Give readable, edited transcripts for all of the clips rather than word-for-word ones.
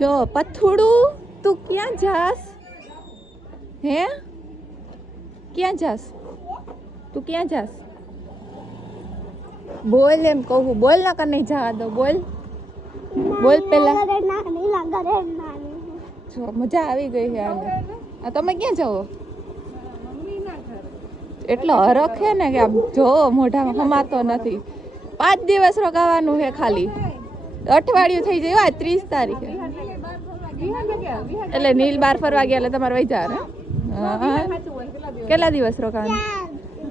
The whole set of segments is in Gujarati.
જો પથુડું તું ક્યાં જાસ? હે ક્યાં જાસ? તું ક્યાં જાસ? બોલ એમ કહું, બોલ ના કર નહીં જવા દો, બોલ બોલ પેલા. જો મજા આવી ગઈ છે આને. આ તમે ક્યાં જાઓ? એટલો હરખ છે ને કે આમ જો મોઢામાં હમાતો નથી. 5 દિવસ રોકાવાનું છે ખાલી, અઠવાડિયું થઈ જાય. 30 તારીખે એટલે નીલ બાર ફરવા ગયા એટલે તમારે વહી જવાનું. કેટલા દિવસ રોકાવાનું?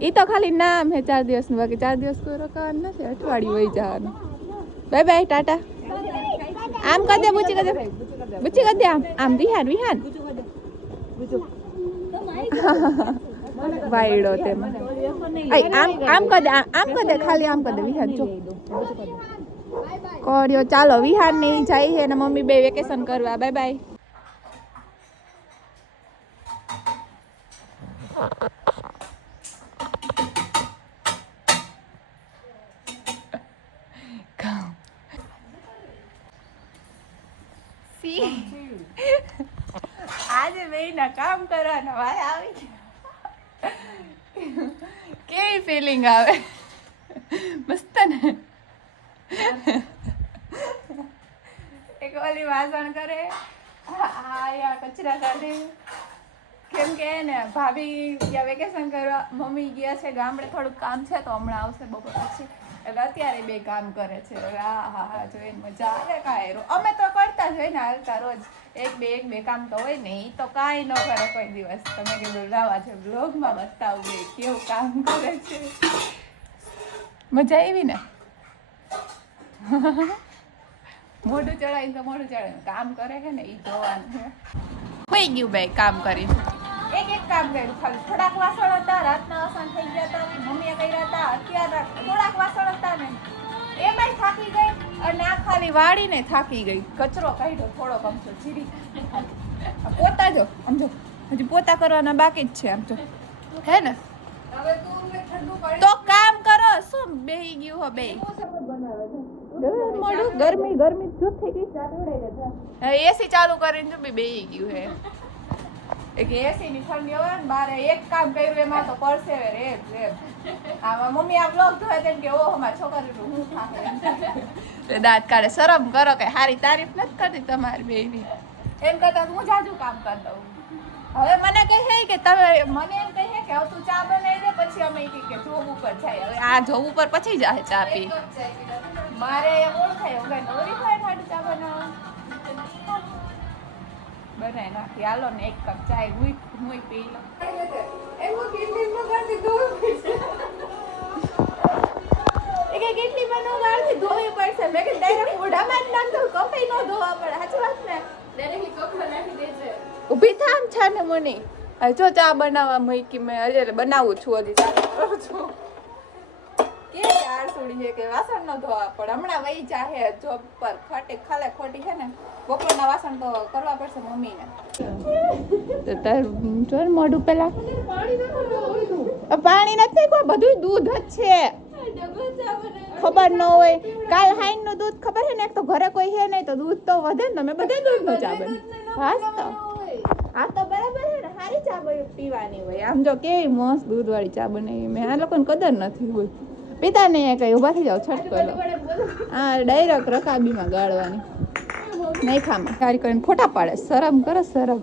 ઈ તો ખાલી નામ હે 4 દિવસનું, બાકી 4 દિવસ કોઈ રોકાવાનું નથી, અઠવાડિયું વહી જવાનું. By bye, Tata. આમ કર દે, બુચી કર દે, બુચી કર દે, આમ આમ વિહાન વિહાન વાયડો તેમાં. આમ આમ કર દે, આમ કર દે, ખાલી આમ કર દે વિહાન. જો કર્યો. ચાલો વિહાન ની જાય છે ને મમ્મી બે વેકેશન કરવા. Bye bye. આજે બેયના કામ કરવાના વારે આવી ગયા. કેવી ફિલિંગ આવે? મસ્ત ને. એક ઓલી વાસણ કરે, આ કચરા કાઢે. કેમ કે ને ભાભી ગયા વેકેશન કરવા, મમ્મી ગયા છે ગામડે, થોડુંક કામ છે તો હમણાં આવશે બપોર પછી, એટલે અત્યારે બે કામ કરે છે. હા હા હા, જોઈને મજા આવે. કાંઈ અમે તો કરતા જ હોય ને હાલતા રોજ, એક બે કામ તો હોય ને. ઈ તો કાંઈ ન કરે કોઈ દિવસ. તમે કીધું લાવા છે બ્લોગમાં બતાવું બે કેવું કામ કરે છે. મજા આવી ને? મોઢું ચડાવીને તો મોઢું ચડાવીને કામ કરે છે ને, ઈ જોવાનું છે. હોઈ ગયું ભાઈ કામ કરીને. એક કામ કર્યું ખાલી. થોડાક વાસણ હતા, રાતના વાસણ થઈ ગયા હતા, મમ્મીએ કર્યા હતા. અત્યારે થોડાક વાસણ હતા ને એમાંય થાકી ગઈ, અને આ ખાલી વાળીને થાકી ગઈ. કચરો કાઢ્યો થોડોક, આમ તો જીરી પોતા જો, આમ જો હજી પોતા કરવાના બાકી જ છે. આમ તો હે ને તો કામ કરો. શું બેહી ગયું હો બે મોડું? ગરમી ગરમી જો થઈ ગઈ. એસી ચાલુ કરીને જો બેહી ગયું હે. એક એસી ની ઠંડી હોય ને બારે. એક કામ કર્યું એમાં તો પડશે રેબ રેબ. આમાં મમ્મી આ બ્લોગ જોવે તેમ કે ઓહ મારા છોકરીનું હું થાકે. દાંત કાઢે. શરમ કરો કે હારી તારીફ નથી કરતી તમારી બેની. એમ કરતા હું જાજુ કામ કરી દઉં. હવે મને કહે કે તમે મને એમ કહે કે હવે તું ચા બનાવી દે, પછી અમે કે જોબ ઉપર જાય. હવે આ જોબ ઉપર પછી જાય ચા પી. મારે ઓળખાય વગર નવરી થાય ખાલી ચા બનાવવા. બનાવી નાખી. હાલો ને એક કપ ચાય હું પી લો. કેટલી મને વાળથી ધોવી પડશે. મેં કે ડાયરેક્ટ મોઢામાં જ નાખ દઉં, કપઈ ન ધોવા પડે. સાચી વાત ને? ડાયરેક્ટ કપડા નાખી દેજે. ઊભી થા આમ છે ને મને. જો ચા બનાવવા મૂકી મેં. હજી બનાવું છું, હજી ચા કરું છું. કે યાર છોડી છે કે વાસણ ન ધોવા પડે. હમણાં વહી જાહે જોબ પર. ખાલે ખોટી છે ને બપોરના વાસણ તો કરવા પડશે મમ્મીને. તો તાર જોર મોઢું પેલા પાણી નથી, કોઈ બધું દૂધ જ છે. ખબર ન હોય કાલ હાઈન નું દૂધ ખબર છે ને? એક તો ઘરે કોઈ છે નહીં તો દૂધ તો વધે ને. તમે બધા દૂધ નો ચા બને. હા તો બરાબર છે ને. સારી ચા પીવાની હોય. આમ જો કેવી મસ્ત દૂધ વાળી ચા બનાવી. મેં આ લોકોને કદર નથી હોય. પીતા નહીં કઈ. ઉભા થઈ જાવ, છટકો લો. હા ડાયરેક્ટ રકાબીમાં ગાળવાની. નહીં ખામાં કારી કરીને ફોટા પાડે. શરમ કરો શરમ.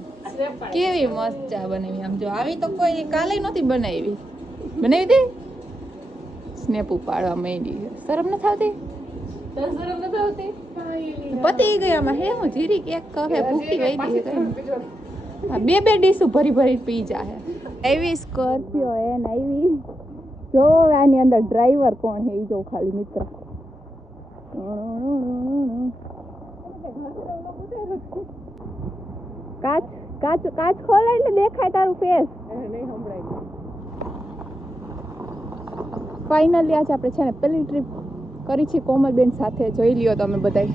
કેવી મસ્ત ચા બનાવી. આમ જો આવી તો કોઈ કાલે નહોતી બનાવી. બનાવી દે સ્નેપ ઉપાડવા માંડી. શરમ નથી આવતી? પતી ગઈ આમાં. હે હું જીરી એક કપે ભૂખી ગઈ હતી. બે ડીશું ભરી ભરી પી જાય. એવી સ્કોર્પિયો હે ને એવી. જો આની અંદર ડ્રાઈવર કોણ હે ઈ જો ખાલી મિત્ર. કાચ કાચ કાચ ખોલે એટલે દેખાય તારું ફેસ. નહીં સંભળાય. ફાઇનલી આજે આપણે છે ને પેલી ટ્રીપ કરી છે કોમલબેન સાથે. જોઈ લ્યો તમે બધાય.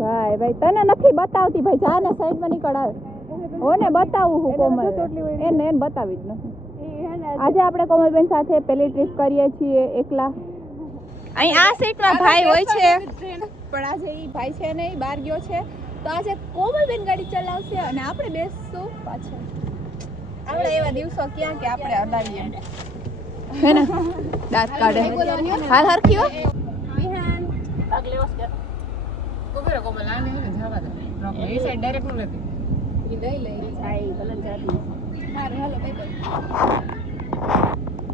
ભાઈ ભાઈ તને નથી બતાવતી ભાઈ. જા ને સાઈડમાં નીકળ આવે. હો ને બતાવું હું કોમલ. એને બતાવી જ નથી. આજે આપણે કોમલબેન સાથે પહેલી ટ્રીપ કરીએ છીએ એકલા. અહીં આ સીટમાં ભાઈ હોય છે પણ આજે ઈ ભાઈ છે નહીં, બહાર ગયો છે. તો આજે કોમલબેન ગાડી ચલાવશે અને આપણે બેસશું પાછળ. આપણે એવા દિવસો ક્યાં કે આપણે અડાડીએ હે ને દાંત કાઢે. હાલ હરખી હો વિહાન ભાગ લેવો છે. કોબરે કોમલ આને હે જવા દે. એ સાઈડ ડાયરેક્ટ નું લેતી. ઈ લઈ સાઈ ગલન જાતી. હારું હાલો ભાઈ.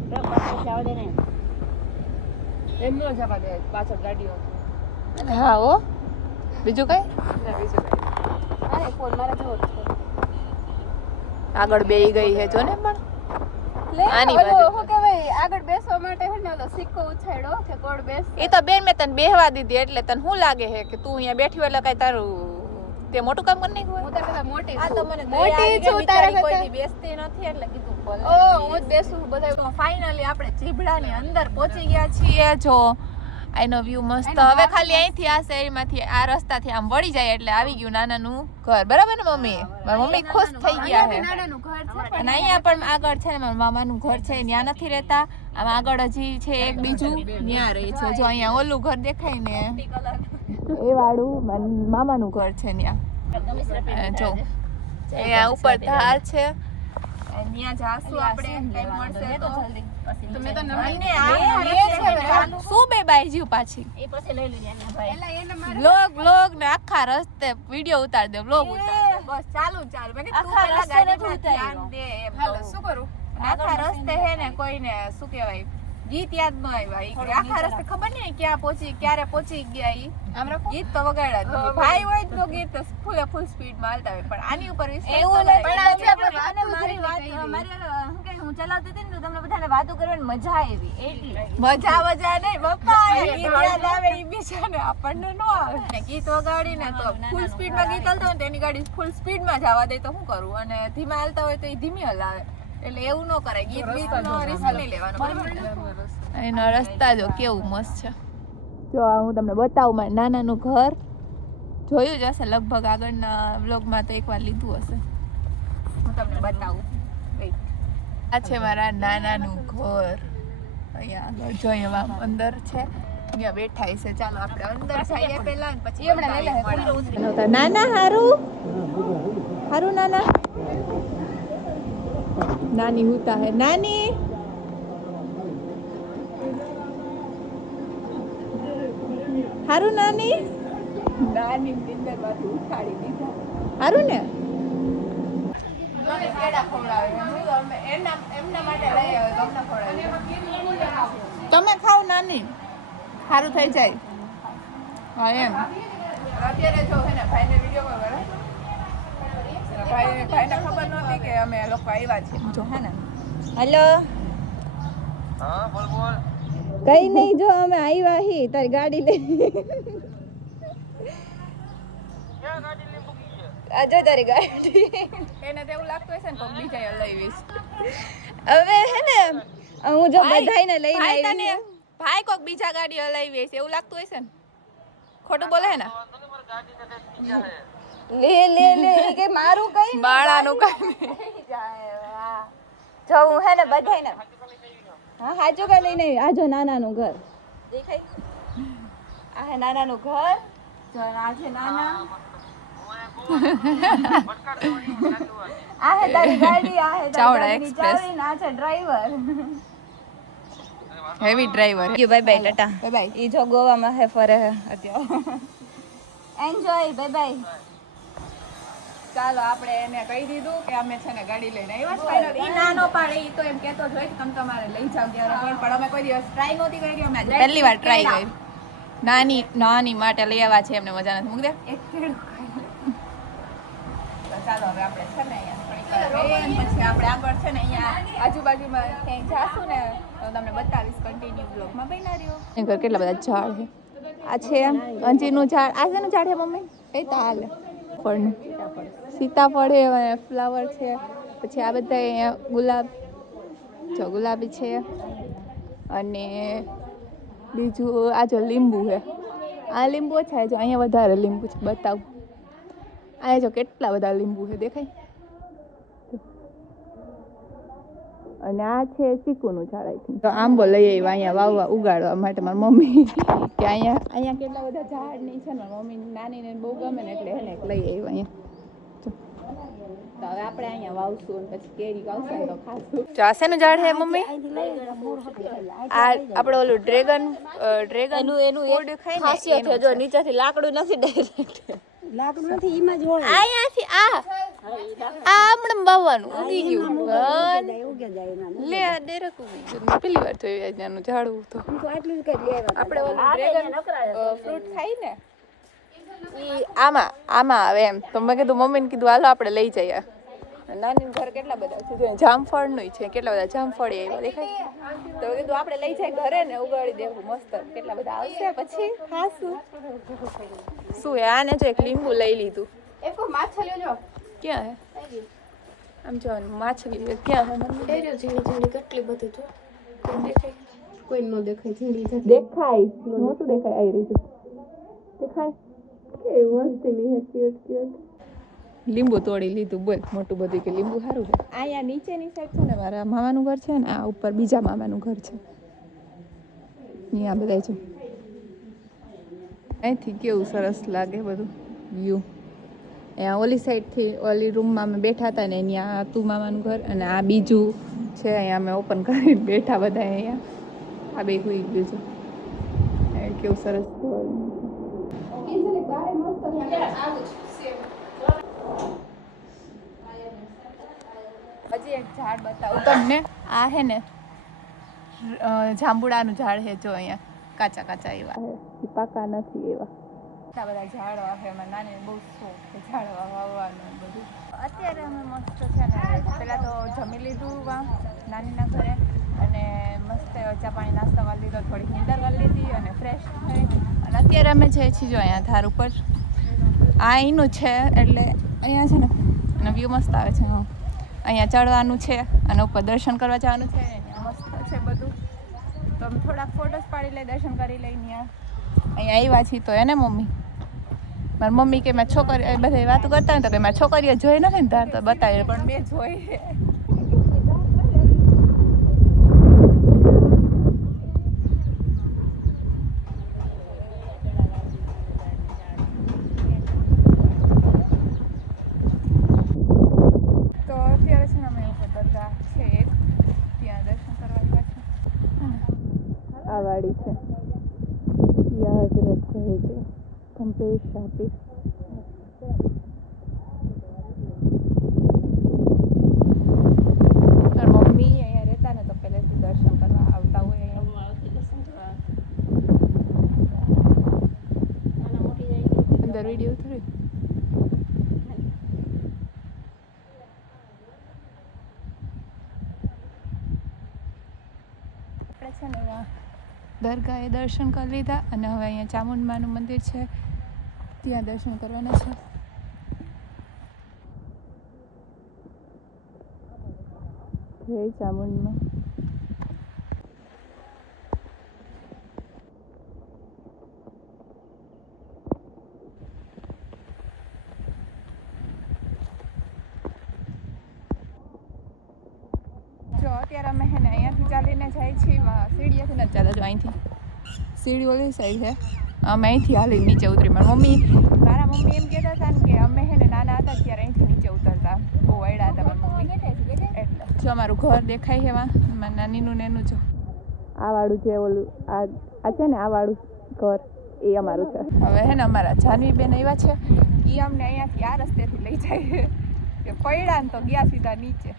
ટ્રક પાછળ જાવ દે ને. એમ નો જવા દે પાછળ ગાડીઓ. હા હો બીજું કઈ બીજું કઈ અરે ફોન મારા જો આગળ બેહી ગઈ હે જો ને પણ આની બાજુ હું કે ભાઈ આગળ બેસવા માટે હે ને ઓલો સિક્કો ઉછાડ્યો કે કોડ બેસ. એ તો બેન મેં તને બેહવા દીધી એટલે તને શું લાગે હે કે તું અહીંયા બેઠી એટલે કઈ તારું તે મોટું કામ કરી નાખ્યું? હું તારે મોટી છું. આ તો મને મોટી છું તારે કોઈ બેસતી નથી એટલે કીધું બોલ. ઓ હું જ બેસું બધા. ફાઇનલી આપણે ચીબડાની અંદર પહોંચી ગયા છીએ. જો આનો વ્યૂ મસ્ત. હવે ખાલી અહીંથી આ શેરીમાંથી આ રસ્તાથી આમ વળી જાય એટલે આવી ગયું નાનાનું ઘર. બરાબર ને મમ્મી? મારી મમ્મી ખુશ થઈ ગયા છે. નાનાનું ઘર છે અને અહીંયા પણ આગળ છે ને મારા મામાનું ઘર છે, ત્યાં નથી રહેતા. આમ આગળ હજી છે એક બીજું ત્યાં રહે છે. જો અહીંયા ઓલું ઘર દેખાય ને એ વાળું મામાનું ઘર છે ત્યાં. જો અહીંયા ઉપર ધાર છે, ત્યાં જાશું આપણે. કઈ મળશે તો જલ્દી. તમે તો નમને શું બે બાઈ જીવ પાછી એ પછી લઈ લેને ભાઈ. એલા એને મારે વ્લોગ ને આખા રસ્તે વિડિયો ઉતાર દે, વ્લોગ ઉતાર દે. બસ ચાલુ મેં તું પેલા ગાડીમાં ધ્યાન દે એમ. હાલો શું કરું? આખા રસ્તે હે ને કોઈને શું કહેવાય ગીત યાદ ન આવ્યા. આખા રસ્તે ખબર નહીં ક્યાં પહોંચી ક્યારે પહોંચી ગયા. ઈ ગીત તો વગાડ્યા ભાઈ હોય તો ગીત ફૂલ સ્પીડમાં હાલતા હોય. પણ આની ઉપર એવું મારી વાત હું ચલાવતી હતી ને તો તમને બધાને વાતો કરવાની મજા આવી. એટલી મજા નહીં બપ્પા ગીત યાદ આવે ઈ બીજાને આપણને ન આવે. ગીત વગાડીને તો ફૂલ સ્પીડમાં ગીત હાલતા હોય તો એની ગાડી ફૂલ સ્પીડમાં જવા દે તો શું કરવું? અને ધીમા હાલતા હોય તો એ ધીમી હલાવે. એટલે એવું ન કરાય. ગીત નો રિસ્ક નહીં લેવાનો. એનો રસ્તા જો કેવું મસ્ત છે. જો હું તમને બતાવું મારા નાનાનું ઘર. જોયું જ હશે લગભગ આગળના વ્લોગમાં તો એકવાર લીધું હશે. હું તમને બતાવું. આ છે મારા નાનાનું ઘર. અહીંયા આગળ જો અહીંયા અંદર છે, અહીંયા બેઠા છે. ચાલો આપણે અંદર જઈએ પહેલા ને પછી નાના હારું નાના નાની હોતા હે નાની. હારું નાની નિંદર માંથી ઉઠાડી દીધા. હારું ને એમના માટે લઈ આવે તમને ખવડાવી. તમે ખાવ નાની સારું થઈ જાય. હા એમ અત્યારે જો હે ને ભાઈને વિડીયો કોલ કરે. ભાઈને ખબર નહોતી કે અમે લોકો આવ્યા છીએ. જો હે ને હેલો. હા બોલ બોલ. કઈ નહીં જો અમે આવ્યા હી તારી ગાડી લઈ. ક્યાં ગાડી લઈ મૂકી છે? આજે તારી ગાડી. એને તો એવું લાગતું હશે ને કોક બીજા લઈવીશ. હવે હે ને હું જો બધાઈને લઈને આવી. ભાઈ કોક બીજા ગાડી હલાવી હશે એવું લાગતું હશે ને. ખોટું બોલે હે ને? લે કે મારું કઈ બાળાનું કઈ જાય. જો હું હે ને બધાઈને હા હાચું કા લઈને આવી. આજો નાનાનું ઘર દેખાય. આ હે નાનાનું ઘર. જો આ છે નાના. આ હે તારી ગાડી. આ હે ચાવડા એક્સપ્રેસ. આ છે driver. Heavy driver. Bye bye tata bye bye. ઈ જો ગોવામાં હે ફરે હે અત્યારે. Enjoy bye bye. ચાલો આપણે એને કહી દીધું કે અમે છે ને ગાડી લઈને આવ્યા છે. ફાઇનલ ઈ નાનો પાડે. ઈ તો એમ કહેતો જ હોય કે તમે તમારે લઈ જાવ ત્યારે પણ અમે કોઈ દિવસ ટ્રાય નહોતી કરી. અમે પહેલી વાર ટ્રાય કરી. નાની માટે લઈ આવ્યા છે. એમને મજા નથી. મૂક દે એક કેળું ખાઈ. તો ચાલો હવે આપણે છે ને અહીંયા પછી આપણે આગળ છે ને અહીંયા આજુબાજુમાં ક્યાંય જાશું ને તો તમને બતાવીશ. કન્ટિન્યુ બ્લોગમાં બન્યા રહ્યો. એ ઘર કેટલા બધા ઝાડ છે. આ છે અંજીરનું ઝાડ. આ શેનું ઝાડ છે મમ્મી? એ તો હાલ ફળનું સીતાફળ છે, ફ્લાવર છે. પછી આ બધા અહીંયા ગુલાબ જો ગુલાબી છે. અને બીજું આ જો લીંબુ છે. આ લીંબુ ઓછા છે. અહીંયા વધારે લીંબુ છે. બતાવું. અહીંયા જો કેટલા બધા લીંબુ છે દેખાય. અને આ છે ચીકુનું ઝાડ આઈ થિંક. તો આંબો લઈ આવ્યા અહીંયા વાવવા ઉગાડવા માટે મારી મમ્મી કે અહીંયા કેટલા બધા ઝાડ નહીં છે ને મમ્મી નાનીને બહુ ગમે ને એટલે એને લઈ આવ્યા અહીંયા. તો હવે આપણે અહીંયા વાવશું અને પછી કેરી વાવશું તો ખાશું. જો આ શેનું ઝાડ છે મમ્મી? આ આપણે ઓલું ડ્રેગન એનું ફૂડ ખાય ને ખાસિયત છે. જો નીચેથી લાકડું નથી ડાયરેક્ટ લાકડું નથી ઈમાં જ હોય. અહીંયાથી આ આપણે વાવવાનું ઉગી ગયું ઉગે જાય એના. લે ડાયરેક્ટ ઉગી ગયું. પહેલી વાર જોયું અહીંયાનું ઝાડવું તો તો આટલું જ કરી લેવા. આપણે ઓલું ડ્રેગન ફ્રૂટ ખાઈ ને ઈ આમાં આવે એમ. તો મેં કીધું મમ્મીને કીધું હાલો આપણે લઈ જઈએ. નાની ઘર કેટલા બધા છે જો જામફળનું છે કેટલા બધા જામફળ આવ્યા દેખાય. તો કીધું આપણે લઈ જાય ઘરે ને ઉગાડી દેવું મસ્ત કેટલા બધા આવશે પછી ખાશું. શું હે આને જો એક લીંબુ લઈ લીધું. એક માછલીઓ જો ક્યાં હે આમ જો માછલી ક્યાં હે મને એરિયો ઝીણી કેટલી બધી જો દેખાય કોઈ ન દેખાય ઝીણી છે દેખાય મોટું દેખાય આવી રહ્યું દેખાય કે મસ્તી ની ક્યુટ લીંબુ તોડી લીધું બોલ મોટું બધું કે લીંબુ સારું છે. અહીંયા નીચેની સાઈડ છે ને મારા મામાનું ઘર છે ને આ ઉપર બીજા મામાનું ઘર છે. અહીંયા બધા છે અહીંથી કેવું સરસ લાગે બધું વ્યૂ. અહીંયા ઓલી સાઈડથી ઓલી રૂમમાં અમે બેઠા હતા ને અહીંયા હતું મામાનું ઘર અને આ બીજું છે અહીંયા અમે ઓપન કરીને બેઠા બધા અહીંયા આ બે હોઈ ગયું છે કેવું સરસ. હજી એક ઝાડ બતાવું તમને. આ હે ને જાંબુડાનું ઝાડ છે જો અહીંયા કાચા કાચા એવા છે પાકા નથી એવા. એટલા બધા ઝાડવા છે એમાં નાની બહુ શોખ છે ઝાડવા વાવવાનું બધું. અત્યારે અમે મસ્ત છે ને પહેલાં તો જમી લીધું નાનીના ઘરે અને મસ્ત ચા પાણી નાસ્તો કરી લીધો થોડીક નીંદર કરી લીધી અને ફ્રેશ થઈ અને અત્યારે અમે જઈએ છીએ જો અહીંયા ધાર ઉપર. આ અહીંનું છે એટલે અહીંયા છે ને અને વ્યૂ મસ્ત આવે છે. અહીંયા ચડવાનું છે અને ઉપર દર્શન કરવા જવાનું છે. અહીંયા મસ્ત છે બધું. તો અમે થોડાક ફોટોસ પાડી લઈ દર્શન કરી લઈ ત્યાં અહીંયા આવ્યા છીએ. તો એને મમ્મી મારી મમ્મી કે મેં છોકરી બધા વાતો કરતા હોય તો કે મારી છોકરીઓ જોઈ નથી ને તાર તો બતાવી પણ મેં જોઈ છે. તો અત્યારે છે ને અમે ઉપર દરગાહ છે એક ત્યાં દર્શન કરવા આવ્યા છે. આ વાડી છે યા હઝરત કહે છે કમ્પેશ શાપી. મમ્મી અહીંયા રહેતા ને તો પહેલેથી દર્શન કરવા આવતા હોય અહીંયા. અંદર વિડીયો ઉતર્યો આપણે છે ને અહીંયા દરગાહે દર્શન કરી લીધા અને હવે અહીંયા ચામુંડમાનું મંદિર છે ત્યાં દર્શન કરવાના છે. જય ચામુંડમાં. જો અત્યારે અમે છે ને અહીંયાથી ચાલીને જાય છીએ સીડીએથી નથી ચાલે જો અહીંથી સીડી ઓલી સાઈડ છે. અમે અહીંથી હાલી નીચે ઉતરી. મારા મમ્મી એમ કહેતા હતા ને કે અમે છે ને નાના હતા ત્યારે અહીંથી નીચે ઉતરતા બહુ વયડા હતા મારા મમ્મી એટલે. જો અમારું ઘર દેખાય છે એમાં મારા નાનીનું ને એનું જો આ વાળું છે ઓલું આ છે ને આ વાળું ઘર એ અમારું છે. હવે છે ને અમારા જાનવી બેન આવ્યા છે એ અમને અહીંયાથી આ રસ્તેથી લઈ જાય કે પડ્યા ને તો ગયા સીધા નીચે.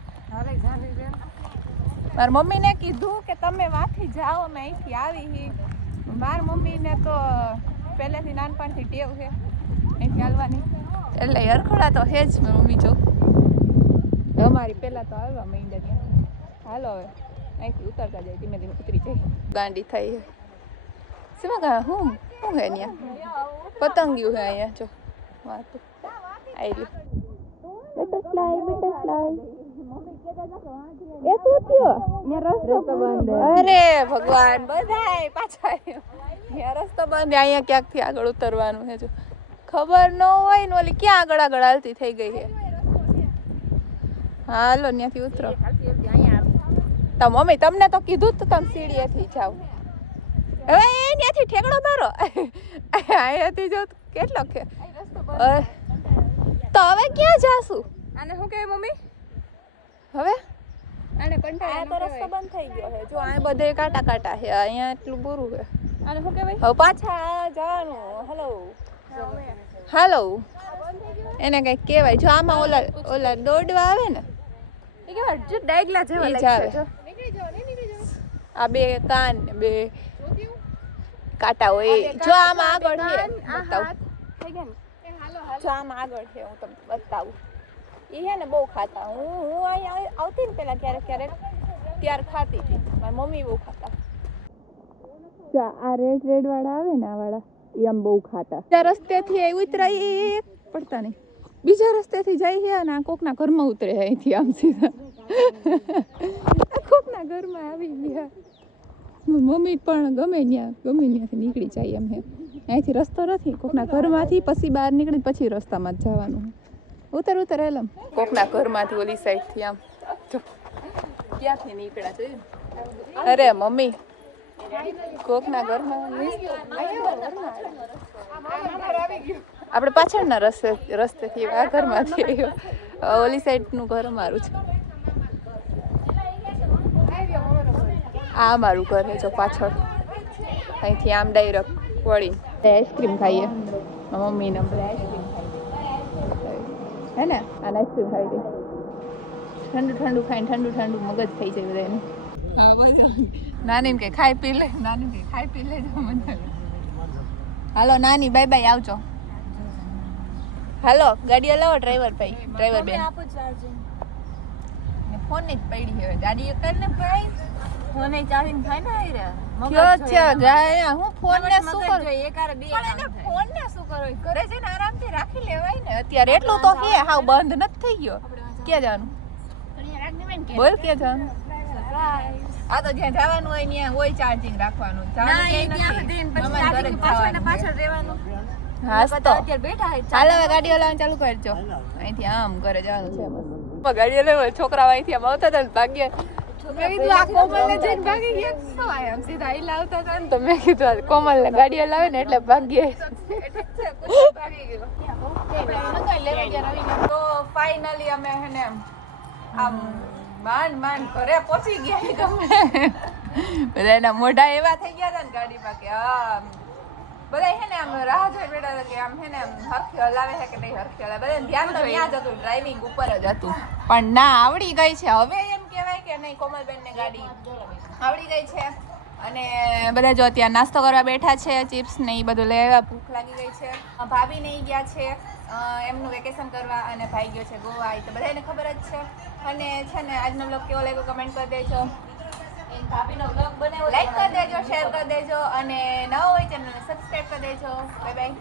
મારી મમ્મીને કીધું કે તમે વાંથી જાઓ અમે અહીંથી આવી. મારી મમ્મીને તો પહેલેથી નાનપણથી ટેવ છે અહીંથી હાલવાની એટલે હરખોડા તો છે જ. મેં મમ્મી જો અમારી પહેલાં તો આવ્યા મહિને ત્યાં હાલો હવે અહીંથી ઉતરતા જાય ધીમે ધીમે ઉતરી જાય. ગાંડી થઈ છે શેમાં ગયા હું હે ત્યાં પતંગિયું છે અહીંયા જો વાતું આવી બટરફ્લાય એ શું થયો? રસ્તો બંધ. અરે ભગવાન બધાય પાછા ત્યાં રસ્તો બંધ. અહીંયા ક્યાંકથી આગળ ઉતરવાનું છે જો ખબર ન હોય ને ઓલી ક્યાં આગળ હાલતી થઈ ગઈ છે. હાલો ત્યાંથી ઉતરો. તો મમ્મી તમને તો કીધું તો તમે સીડીએથી જાઓ. હવે ત્યાંથી ઠેકડો મારો અહીંયાથી જો કેટલો કે તો હવે ક્યાં જાશું? આને શું કહે મમ્મી? હવે આને આ કંટાળો તો રસ્તો બંધ થઈ ગયો છે. જો આ બધે કાંટા છે. અહીંયા એટલું બુરું છે. આને શું કહેવાય? હવે પાછા જવાનું. હાલો એને કઈક કહેવાય. જો આમાં ઓલા દોડવા આવે ને એ કેવા જો ડાયગલા જેવા ઈ જ લાગે આવે. છે. આ બે કાન ને બે કાંટા હોય. જો આમાં આગળ છે બતાવું. થઈ ગયા ને? જો આમાં આગળ છે હું તમને બતાવું. એ છે ને બહુ ખાતા. હું અહીંયા આવતી ને પેલા ક્યારેક ત્યારે ખાતી હતી. મારી મમ્મી બહુ ખાતા. આ રેડ વાળા આવે ને આ વાળા એ આમ બહુ ખાતા. બીજા રસ્તેથી એ ઉતરાય એ પડતા નહીં. બીજા રસ્તેથી જાય છે અને આ કોકના ઘરમાં ઉતરે અહીંથી આમ સીધા. કોકના ઘરમાં આવી ગયા. મમ્મી પણ ગમે ત્યાંથી નીકળી જાય એમ હે. અહીંથી રસ્તો નથી. કોકના ઘરમાંથી પછી બહાર નીકળી પછી રસ્તામાં જ જવાનું. ઉતર એલમ. કોકના ઘરમાંથી ઓલી સાઈડથી આમ ક્યાંથી નીકળ્યા જોયું? અરે મમ્મી કોકના ઘરમાં આપણે પાછળના રસ્તેથી આ ઘરમાંથી ઓલી સાઈડનું ઘર અમારું છે. આ મારું ઘર છે જો પાછળ. અહીંથી આમ ડાયરેક્ટ વળી આઈસ્ક્રીમ ખાઈએ. મમ્મીને બધા આઈસ્ક્રીમ ખાઈએ હે ને. આને આઈસ્ક્રીમ ખાઈ દે. ઠંડુ ખાઈને ઠંડુ મગજ થઈ જાય બધાને. નાની કે ખાઈ પી લે. હાલો નાની બાય બાય આવજો. હાલો ગાડી હલાવો ડ્રાઈવર બેન. ફોન જ પડી હવે ગાડી કરીને ભાઈ ફોને ચાર્જિંગ થાય ને આયરે. કયો છે ગાય હું ફોન ને શું કરું? એકારે બે પણ એને ફોન ને શું કરો? ઘરે જઈને આરામથી રાખી લેવાય ને. અત્યારે એટલું તો હે હાવ બંધ નથી થઈ ગયો. ક્યાં જવાનું? બોલ ક્યાં જવાનું? આ તો જ્યાં જવાનું હોય ત્યાં હોય ચાર્જિંગ રાખવાનું. પાછળ રહેવાનું. હા તો અત્યારે બેઠા હે. હાલ હવે ગાડી હલાવવાનું ચાલુ કરજો. અહીંથી આમ ઘરે જવાનું છે બસ. ગાડી હલાવે છોકરા અહીંથી આમ આવતા હતા ને ભાગ્ય. મેં કીધું આ કોમલને જઈને ભાગી ગયા શું આમ સીધા અહીં લાવતા હતા ને તો મેં કીધું આ કોમલને ગાડી હલાવે ને એટલે ભાગ્યે. તો ફાઇનલી અમે હે ને આમ માંડ ઘરે પહોંચી ગયા. તમે બધા એના મોઢા એવા થઈ ગયા હતા ને ગાડીમાં કે બધા હે ને આમ રાહ જોઈ બેઠા હતા કે આમ હે ને હરખી હલાવે છે કે નહીં હરખી હલાવે. બધાને ધ્યાન તો ત્યાં જ હતું, ડ્રાઇવિંગ ઉપર જ હતું. પણ ના આવડી ગઈ છે હવે એમ કહેવાય કે નહીં કોમલબેનને ગાડી આવડી ગઈ છે. અને બધા જો ત્યાં નાસ્તો કરવા બેઠા છે. ચિપ્સ ને એ બધું લેવા ભૂખ લાગી ગઈ છે. ભાભી નહીં ગયા છે એમનું વેકેશન કરવા અને ભાઈ ગયો છે ગોવા. એ તો બધાને ખબર જ છે. અને છે ને આજનો બ્લોગ કેવો લાગ્યો કમેન્ટ કરી દેજો. ભાભીનો બ્લોગ બનાવ્યો લાઈક કરી દેજો, શેર કરી દેજો અને નવો હોય ચેનલને સબસ્ક્રાઈબ કરી દેજો. Bye bye.